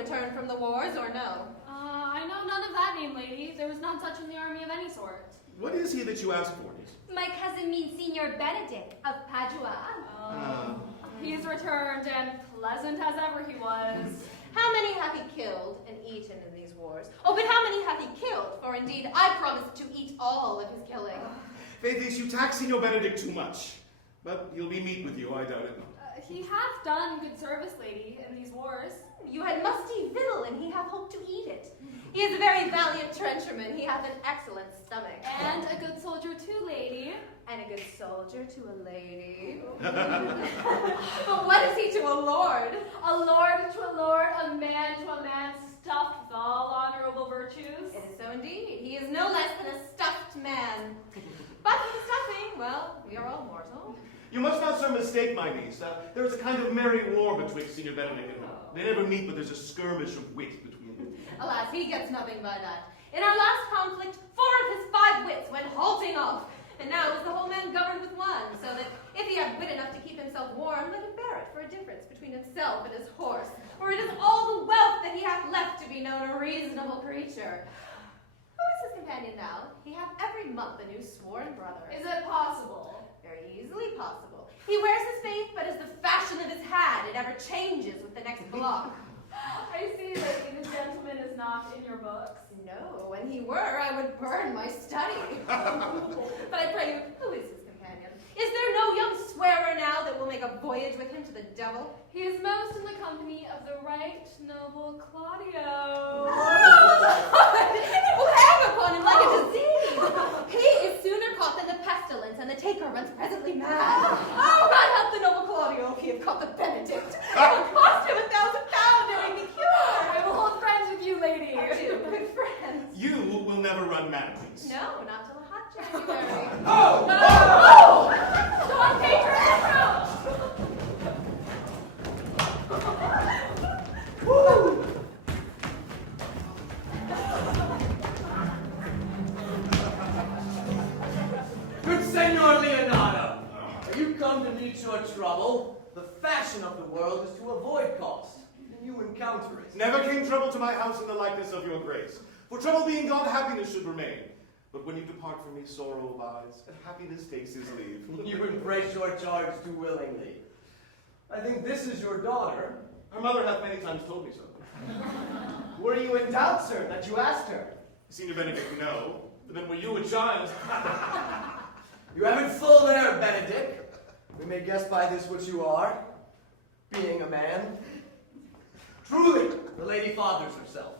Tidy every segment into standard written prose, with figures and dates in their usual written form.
return from the wars, or no? I know none of that name, lady. There was none such in the army of any sort. What is he that you ask for, niece? My cousin means Signor Benedict of Padua. He's returned, and pleasant as ever he was. How many hath he killed and eaten in these wars? Oh, but how many hath he killed? For indeed, I promised to eat all of his killing. Faith, you tax Signor Benedict too much. But he'll be meet with you, I doubt it. He hath done good service, lady, in these wars. You had musty victual, and he hath hoped to eat it. He is a very valiant trencherman. He hath an excellent stomach. And a good soldier too, lady. And a good soldier to a lady. But what is he to a lord? A lord to a lord, a man to a man, stuffed with all honorable virtues. It is so indeed. He is no less than a stuffed man. But for the stuffing, well, we are all mortal. You must not, sir, mistake my niece. There is a kind of merry war betwixt Signor Benedict and her. They never meet, but there's a skirmish of wit between them. Alas, he gets nothing by that. In our last conflict, 4 of his 5 wits went halting off. And now is the whole man governed with one, so that if he have wit enough to keep himself warm, let him bear it for a difference between himself and his horse. For it is all the wealth that he hath left to be known a reasonable creature. Who is his companion now? He hath every month a new sworn brother. Is it possible? Very easily possible. He wears his faith, but as the fashion of his hat, it ever changes with the next block. I see that this gentleman is not in your books. No, when he were, I would burn my study. But I pray you, who is his companion? Is there no young swearer now that will make a voyage with him to the devil? He is most in the company of the right noble Claudio. It will hang upon him like a disease. He is sooner caught than the pestilence, and the taker runs presently mad. Oh, God help the noble Claudio if he have caught the Benedict. It will cost him 1,000 pounds doing the cure. I will hold friends with you, lady. Two good friends. You will never run mad, niece. No, not till a hot January. Oh! Oh! Don Pedro! Woo! Good Senor Leonardo, are you come to meet your trouble? The fashion of the world is to avoid cost, and you encounter it. Never came trouble to my house in the likeness of your grace. For trouble being gone, happiness should remain. But when you depart from me, sorrow abides, and happiness takes his leave. You embrace your charge too willingly. I think this is your daughter. Her mother hath many times told me so. Were you in doubt, sir, that you asked her? Signor Benedict, no. But then were you a child? You have it full there, Benedict. We may guess by this what you are, being a man. Truly, the lady fathers herself.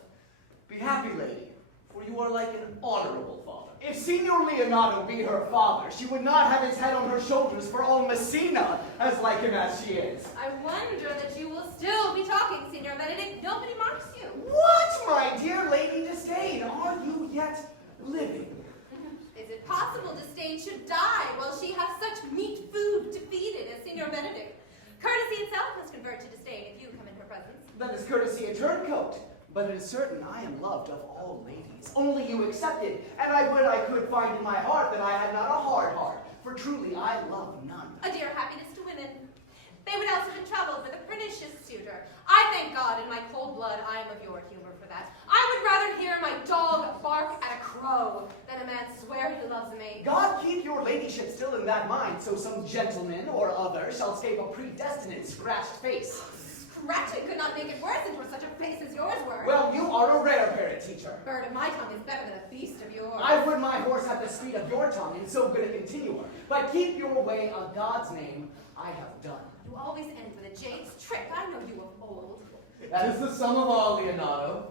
Be happy, lady, for you are like an honorable father. If Signor Leonardo be her father, she would not have his head on her shoulders for all Messina, as like him as she is. I wonder that you will still be talking, Signor Benedict. Nobody marks you. What, my dear Lady Disdain? Are you yet living? Is it possible Disdain should die while she hath such meat food to feed it as Signor Benedict? Courtesy itself must convert to disdain if you come in her presence. That is courtesy a turncoat. But it is certain I am loved of all ladies. Only you excepted, and I would I could find in my heart that I had not a hard heart, for truly I love none. A dear happiness to women. They would else have been troubled with a pernicious suitor. I thank God in my cold blood I am of your humor for that. I would rather hear my dog bark at a crow than a man swear he loves me. God keep your ladyship still in that mind, so some gentleman or other shall scape a predestinate scratched face. Scratching could not make it worse into such a face as yours were. Well, you are a rare parrot teacher. Bird of my tongue is better than a beast of yours. I would my horse have the speed of your tongue in so good a continuer. But keep your way on God's name, I have done. You always end with a jade's trick. I know you of old. That is the sum of all, Leonardo.